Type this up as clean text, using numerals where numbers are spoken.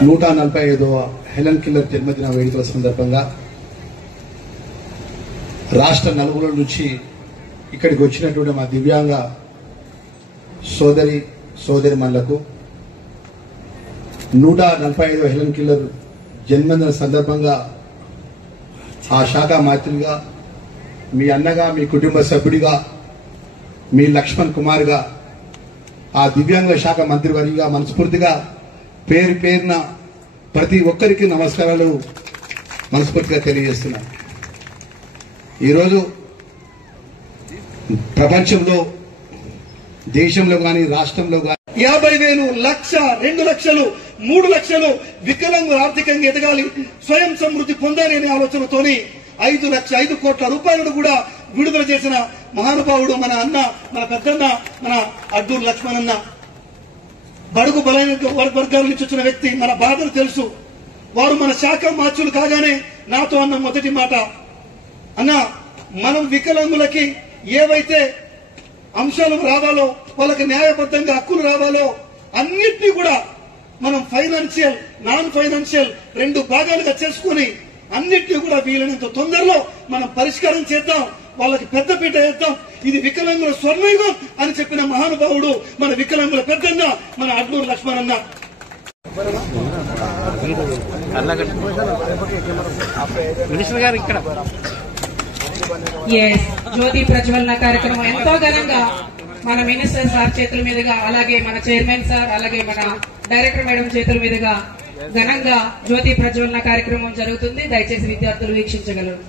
145వ Helen killer జన్మదిన వేడుకల సందర్భంగా రాష్ట్ర నలుగుల నుంచి ఇక్కడికి వచ్చినటువంటి మా దివ్యాంగ సోదరిమణులకు 145వ హెలెన్ కిల్లర్ జన్మదిన సందర్భంగా ఆ శాఖ మంత్రిగా, మీ అన్నగా, మీ కుటుంబ సభ్యుడిగా, మీ లక్ష్మణ్ కుమార్గా, ఆ దివ్యాంగ శాఖ మంత్రివర్యుగా మనస్ఫూర్తిగా పేరు పేరున ప్రతి ఒక్కరికి నమస్కారాలు మనస్ఫూర్తిగా తెలియజేస్తున్నాను. ఈరోజు ప్రపంచంలో, దేశంలో కానీ రాష్ట్రంలో కానీ 50,000, 1,00,000, 2 లక్షలు, 3 లక్షలు వికలాంగులు ఆర్థికంగా ఎదగాలి, స్వయం సమృద్ధి పొందాలి అనే ఆలోచనతోని 5 కోట్ల రూపాయలను కూడా విడుదల చేసిన మహానుభావుడు మన అన్న, మన పెద్దన్న, మన అడ్డూరు లక్ష్మణ్ అన్న. బడుగు బలైన వర్గాల నుంచి వచ్చిన వ్యక్తి, మన బాధలు తెలుసు. వారు మన శాఖ మార్చులు కాగానే నాతో అన్న మొదటి మాట, అన్న మనం వికలాంగులకి ఏవైతే అంశాలు రావాలో, వాళ్ళకి న్యాయబద్ధంగా హక్కులు రావాలో అన్నింటినీ కూడా మనం ఫైనాన్షియల్, నాన్ ఫైనాన్షియల్ 2 భాగాలుగా చేసుకుని అన్నింటినీ కూడా వీలైనంత తొందరలో మనం పరిష్కారం చేద్దాం, వాళ్ళకి పెద్దపీట వేద్దాం. ఇది వికలాంగుల స్వర్ణయుగం అని చెప్పిన మహానుభావుడు మన వికలాంగుల పెద్దన్న, మన అడ్డూరు లక్ష్మణ్ అన్న. జ్యోతి ప్రజ్వలన కార్యక్రమం ఎంతో ఘనంగా మన మినిస్టర్ సార్ చేతుల మీదుగా, అలాగే మన చైర్మన్ సార్, అలాగే మన డైరెక్టర్ మేడం చేతుల మీదుగా ఘనంగా జ్యోతి ప్రజ్వలన కార్యక్రమం జరుగుతుంది. దయచేసి విద్యార్థులు వీక్షించగలరు.